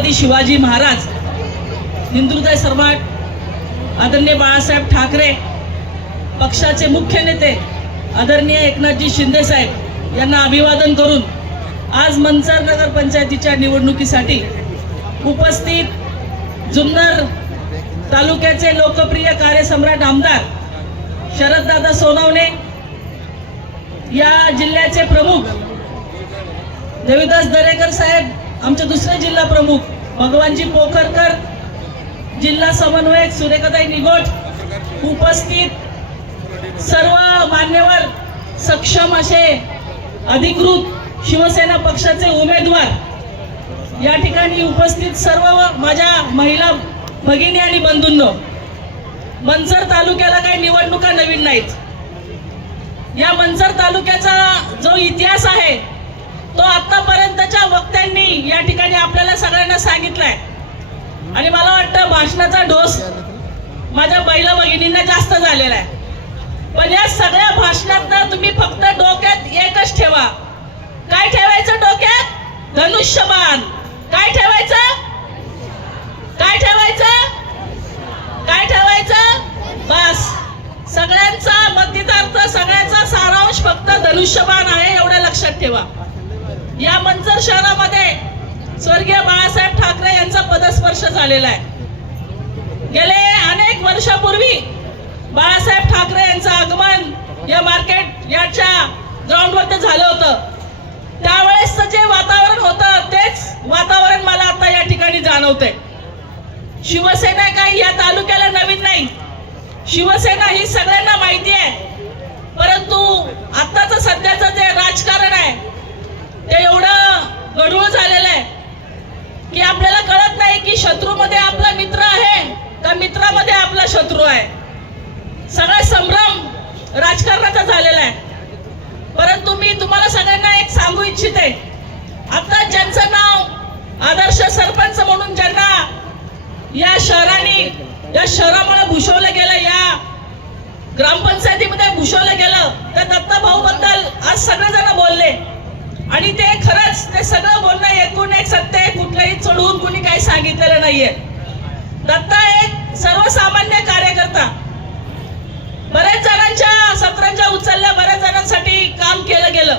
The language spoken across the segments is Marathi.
छत्रपती शिवाजी महाराज, हिंदुहृदय सम्राट आदरणीय बाळासाहेब ठाकरे, पक्षाचे मुख्य नेते आदरणीय एकनाथजी शिंदे साहेब यांना अभिवादन करून आज मंचर नगर पंचायतीच्या निवडणुकीसाठी उपस्थित जुन्नर तालुक्याचे लोकप्रिय कार्यसम्राट आमदार शरददादा सोनवणे, या जिल्ह्याचे प्रमुख देवीदास दरेकर साहेब, आमचे दुसरे जिल्हा प्रमुख भगवानजी पोखरकर, जिल्हा समन्वयक सुरेखाताई निगोट, उपस्थित सर्व मान्यवर सक्षम असे अधिकृत शिवसेना पक्षाचे उमेदवार, या ठिकाणी उपस्थित सर्व माझ्या महिला भगिनी आणि बंधूंनो, मंचर तालुक्याला काही निवडणुका नवीन नाहीत. या मंचर तालुक्याचा जो इतिहास आहे तो आतापर्यंतच्या वक्त्यांनी या ठिकाणी आपल्याला सगळ्यांना सांगितलाय आणि मला वाटतं भाषणाचा डोस माझ्या महिला भगिनींना जास्त झालेला आहे. पण या सगळ्या भाषणात तुम्ही फक्त डोक्यात एकच ठेवा. काय ठेवायचं डोक्यात? धनुष्यबाण. काय ठेवायचं? काय ठेवायचं? काय ठेवायचं? बस सगळ्यांचा मतितार्थ, सगळ्यांचा सारांश फक्त धनुष्यबाण आहे, एवढं लक्षात ठेवा. या मंचर शहरामध्ये स्वर्गीय बाळासाहेब ठाकरे यांचा पदस्पर्श झालेला आहे. गेले अनेक वर्षापूर्वी बाळासाहेब ठाकरे यांचं आगमन या मार्केट यार्डच्या ग्राउंडवरती झालं होतं. त्यावेळेस जे वातावरण होतं तेच वातावरण मला आता या ठिकाणी जाणवतंय. शिवसेना काही या तालुक्याला नवीन नाही. शिवसेना ही सगळ्यांना माहिती आहे. परंतु आताचं सध्याचं जे राजकारण आहे ते एवढं गढूळ झालेलं आहे की आपल्याला कळत नाही की शत्रूमध्ये आपला मित्र आहे का मित्रामध्ये आपला शत्रू आहे. सगळा संभ्रम राजकारणाचा झालेला आहे. परंतु मी तुम्हाला सगळ्यांना एक सांगू इच्छिते, आता ज्यांचं नाव आदर्श सरपंच म्हणून ज्यांना या शहरामुळे भूषवलं गेलं, या ग्रामपंचायतीमध्ये भूषवलं गेलं, त्या दत्ता भाऊ बद्दल आज सगळेजण बोलले आणि ते खरंच ते सगळं बोलणं एकूण एक सत्य आहे. कुठलंही चढवून कुणी काही सांगितलेलं नाहीये. दत्ता एक सर्वसामान्य कार्यकर्ता, बऱ्याच जणांच्या सत्रांच्या उचलल्या, बऱ्याच जणांसाठी काम केलं गेलं,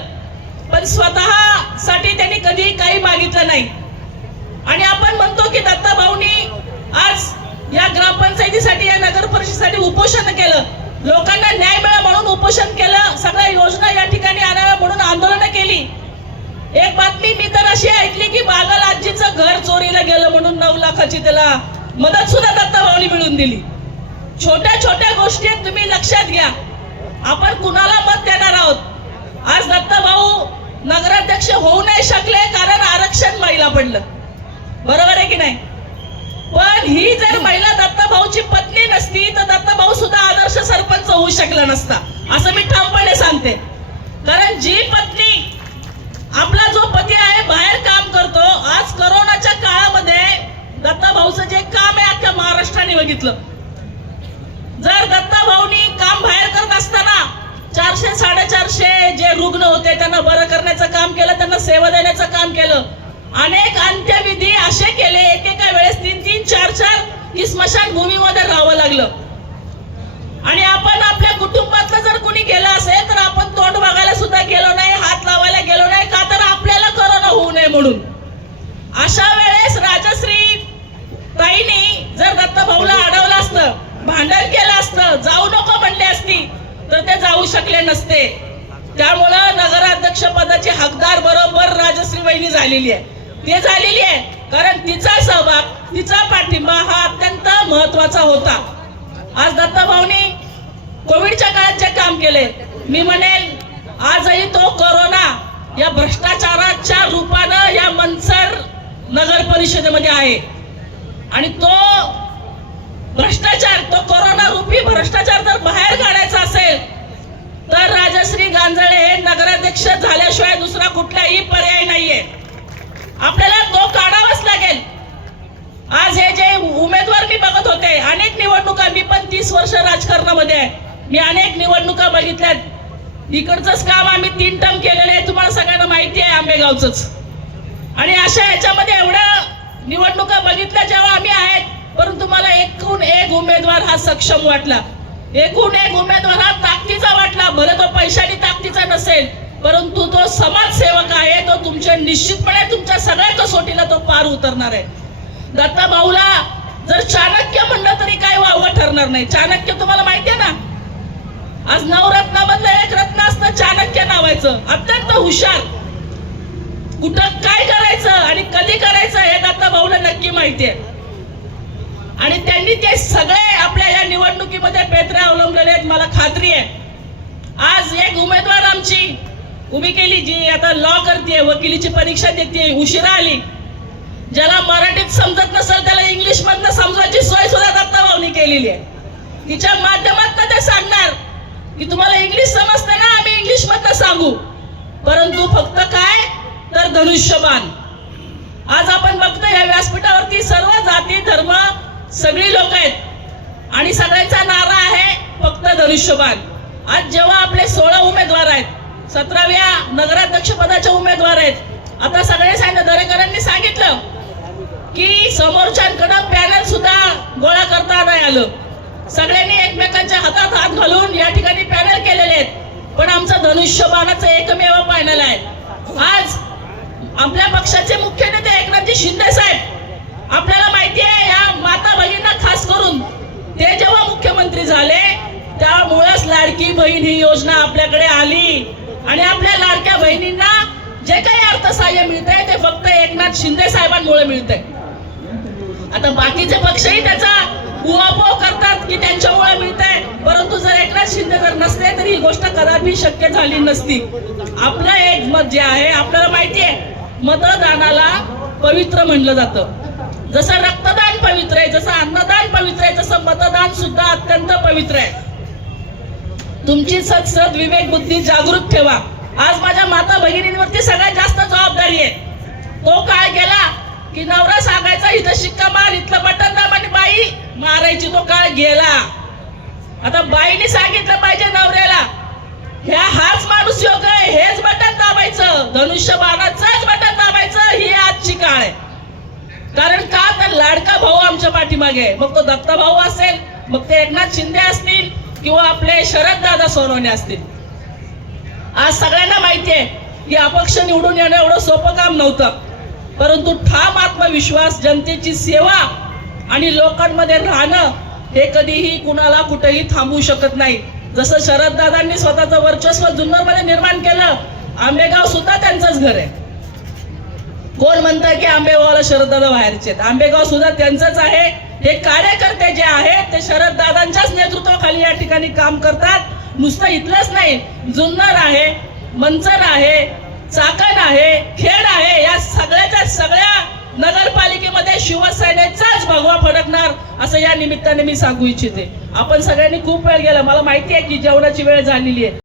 पण स्वतःसाठी त्यांनी कधी काही मागितलं नाही. आणि आपण म्हणतो की दत्ता भाऊनी आज या ग्रामपंचायतीसाठी, या नगर परिषदेसाठी उपोषण केलं, लोकांना न्याय मिळा म्हणून उपोषण केलं, सगळ्या योजना या ठिकाणी आणाव्या म्हणून आंदोलन केली. एक बातमी मी तर अशी ऐकली की बागल आजीचं घर चोरीला गेलं म्हणून 9 लाखाची त्याला मदत सुद्धा दत्ता भाऊनी मिळवून दिली. छोट्या छोट्या गोष्टी तुम्ही लक्षात घ्या. आपण कुणाला मत देणार आहोत? आज दत्ता भाऊ नगराध्यक्ष होऊ नाही शकले कारण आरक्षण महिला पडलं, बरोबर आहे की नाही? पण ही जर महिला दत्ता भाऊची पत्नी नसती तर दत्ता भाऊ सुद्धा आदर्श सरपंच होऊ शकला नसता, असं मी ठामपणे सांगते. कारण जी पत्नी, आपला जो पती आहे बाहेर काम करतो, आज कोरोनाच्या काळामध्ये दत्ता भाऊचं जे काम आहे अख्ख्या महाराष्ट्राने बघितलं. जर दत्ता भाऊनी काम बाहेर करत असताना 400-450 जे रुग्ण होते त्यांना बरं करण्याचं काम केलं, त्यांना सेवा देण्याचं काम केलं. अनेक अंत्यविधी असे केले, एकेका वेळेस 3-3, 4-4 की स्मशानभूमीमध्ये राहावं लागलं. आणि आपण आपल्या कुटुंबातलं जर कोणी गेलं असेल तर आपण तोंड बघायला सुद्धा गेलो नाही, हात लावायला गेलो नाही, का तर आपल्याला कोरोना होऊ नये म्हणून. अशा वेळेस राजश्री ताईंनी जर दत्ता भाऊला अडवलं असतं, भांडण केलं असतं, जाऊ नको म्हणले असती तर ते जाऊ शकले नसते. त्यामुळं नगराध्यक्ष पदाची हकदार बरोबर राजश्री वहिनी झालेली आहे. ते झालेली आहे कारण तिचा सहभाग, तिचा पाठिंबा हा अत्यंत महत्वाचा होता. आज दत्ता भाऊनी कोविडच्या काळात जे काम केले, मी म्हणेल आजही तो कोरोना या भ्रष्टाचाराच्या रूपानं या मंचर नगर परिषदेमध्ये आहे. आणि तो भ्रष्टाचार, तो कोरोना रूपी भ्रष्टाचार जर बाहेर काढायचा असेल तर राजश्री गांजळे हे नगराध्यक्ष झाल्याशिवाय दुसरा कुठलाही पर्याय नाहीये. आपल्याला तो काढावाच लागेल. आज हे जे उमेदवार मी बघत होते, अनेक निवडणुका, मी पण 30 वर्ष राजकारणामध्ये आहे, मी अनेक निवडणुका बघितल्यात. इकडचंच काम आम्ही 3 टर्म केलेले आहे, तुम्हाला सगळ्यांना माहिती आहे, आंबेगावचंच. आणि अशा ह्याच्यामध्ये एवढं निवडणुका बघितल्या जेव्हा आम्ही आहेत, परंतु मला एकूण एक उमेदवार हा सक्षम वाटला, एकूण एक उमेदवार हा ताकदीचा वाटला. भले तो पैशाने ताकदीचा नसेल, परंतु तो समाजसेवक आहे. तो तुमच्या निश्चितपणे तुमच्या सगळ्या कसोटीला तो पार उतरणार आहे. दत्ता भाऊला जर चाणक्य म्हणलं तरी काय वावगं ठरणार नाही. चाणक्य तुम्हाला माहितीये ना, आज नवरत्नामधलं एक रत्न असतं चाणक्य नावाचं, अत्यंत हुशार. कुठं काय करायचं आणि कधी करायचं हे दत्ता भाऊला नक्की माहितीये. आणि त्यांनी ते सगळे आपल्या या निवडणुकीमध्ये पेत्रे अवलंबलेले आहेत, मला खात्री आहे. आज एक उमेदवार आमची उभी केली, जी आता लॉ करते, वकिलीची परीक्षा देते, उशिरा आली. ज्याला मराठीत समजत नसेल त्याला इंग्लिश मधनं समजायची सोय सुद्धा दत्ता भाऊनी केलेली आहे. तिच्या माध्यमातून ते सांगणार की तुम्हाला इंग्लिश समजते ना, आम्ही इंग्लिश मधनं सांगू, परंतु फक्त काय तर धनुष्यबाण. आज आपण बघतो या व्यासपीठावरती सर्व जाती धर्म सगळी लोक आहेत आणि सगळ्यांचा नारा आहे फक्त धनुष्यबाण. आज जेव्हा आपले 16 उमेदवार आहेत, 17व्या नगराध्यक्ष पदाचे उमेदवार आहेत, आता सगळे दरेकरांनी सांगितलं की समोरच्यांकडे पॅनल सुद्धा गोळा करता नाही आलं. सगळ्यांनी एकमेकांच्या हातात हात घालून या ठिकाणी पॅनल केलेले आहेत, पण आमचं धनुष्यबाणाचं एकमेव पॅनल आहे. आज आपल्या पक्षाचे मुख्य नेते एकनाथजी शिंदे साहेब, आपल्याला माहिती आहे या माता भगिनींना खास करून ते जेव्हा मुख्यमंत्री झाले त्यामुळेच लाडकी बहीण ही योजना आपल्याकडे आली आणि आपल्या लाडक्या बहिणींना जे काही अर्थसहाय्य मिळतंय ते फक्त एकनाथ शिंदे साहेबांमुळे मिळतंय. आता बाकीचे पक्षही त्याचा उहापोह करतात की त्यांच्यामुळे मिळतंय, परंतु जर एकनाथ शिंदे जर नसते तर ही गोष्ट कदापि शक्य झाली नसती. आपलं एक मत जे आहे, आपल्याला माहिती आहे मतदानाला पवित्र म्हणलं जातं. जसं रक्तदान पवित्र आहे, जसं अन्नदान पवित्र आहे, तसं मतदान सुद्धा अत्यंत पवित्र आहे. तुमची सद विवेक बुद्धी जागृत ठेवा. आज माझ्या माता भगिनींवरती सगळ्यात जास्त जबाबदारी आहे. तो काळ गेला की नवरा सांगायचा इथं शिक्का मार, इथलं बटन दाब आणि बाई मारायची, तो काळ गेला. आता बाईने सांगितलं पाहिजे नवऱ्याला, हाच माणूस योग्य आहे, हेच बटन दाबायचं, धनुष्यबाणाचंच बटन दाबायचं, ही आजची काळ आहे. कारण का तर लाडका भाऊ आमच्या पाठीमागे आहे. मग तो दत्ता भाऊ असेल, मग ते एकनाथ शिंदे असतील किंवा आपले शरद दादा सोनवणे असतील. आज सगळ्यांना माहिती आहे की अपक्ष निवडून येणं एवढं सोपं काम नव्हतं, परंतु ठाम आत्मविश्वास, जनतेची सेवा आणि लोकांमध्ये राहणं हे कधीही कुणाला कुठेही थांबवू शकत नाही. जसं शरद दादांनी स्वतःचं वर्चस्व जुन्नरमध्ये निर्माण केलं, आंबेगाव सुद्धा त्यांचंच घर आहे. कोण म्हणतं की आंबेगावला शरद दादा बाहेरचे आहेत, आंबेगाव सुद्धा त्यांचंच आहे. हे कार्यकर्ते जे आहेत ते शरद दादांच्याच नेतृत्वाखाली या ठिकाणी काम करतात. नुसतं इथलंच नाही, जुन्नर आहे, मंचर आहे, चाकण आहे, खेड आहे, या सगळ्याच्या सगळ्या नगरपालिकेमध्ये शिवसेनेचाच भगवा फडकणार असं या निमित्ताने मी सांगू इच्छिते. आपण सगळ्यांनी खूप वेळ गेला, मला माहिती आहे की जेवणाची वेळ झालेली आहे,